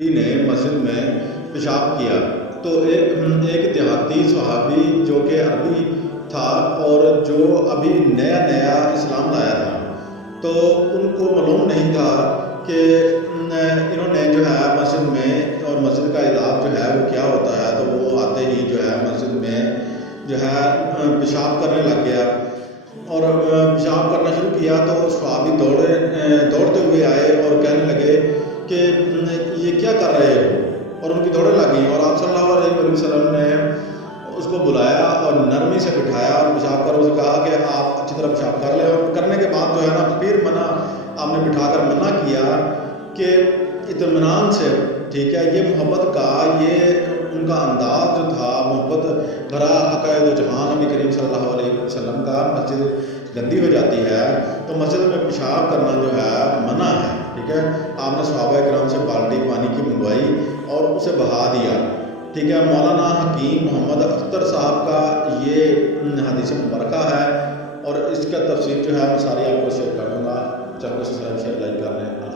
ने मस्जिद में पेशाब किया तो एक देहाती सहाबी जो कि अरबी था और जो अभी नया नया इस्लाम लाया था, तो उनको मालूम नहीं था कि इन्होंने जो है मस्जिद में, और मस्जिद का इदाब जो है वो क्या होता है, तो वो आते ही जो है मस्जिद में जो है पेशाब करने लग गया। और पेशाब करना शुरू किया तो सहाबी दौड़ते हुए आए और कहने लगे कि ये क्या कर रहे हो, और उनकी दौड़ें लगी। और आप सल्लल्लाहु अलैहि वसल्लम ने उसको बुलाया और नरमी से बिठाया और पेशाब कर उसे कहा कि आप अच्छी तरह पेशाब कर ले। और करने के बाद जो है ना फिर आपने बिठाकर मना किया कि इत्मीनान से, ठीक है, ये मोहब्बत का ये उनका अंदाज जो था मोहब्बत भरा अकायद जहान नबी करीम सल्लल्लाहु अलैहि वसल्लम का, मस्जिद गंदी हो जाती है तो मस्जिद में पेशाब करना जो है मना है, ठीक है। आपने सहाबा किराम से बाल्टी पानी की मंगवाई और उसे बहा दिया, ठीक है। मौलाना हकीम मोहम्मद अख्तर साहब का ये हदीस मुबारका है और इसका तफसीर जो है मैं सारी आपको शेयर कर दूँगा। चैनल को सब्सक्राइब शेयर लाइक कर लें।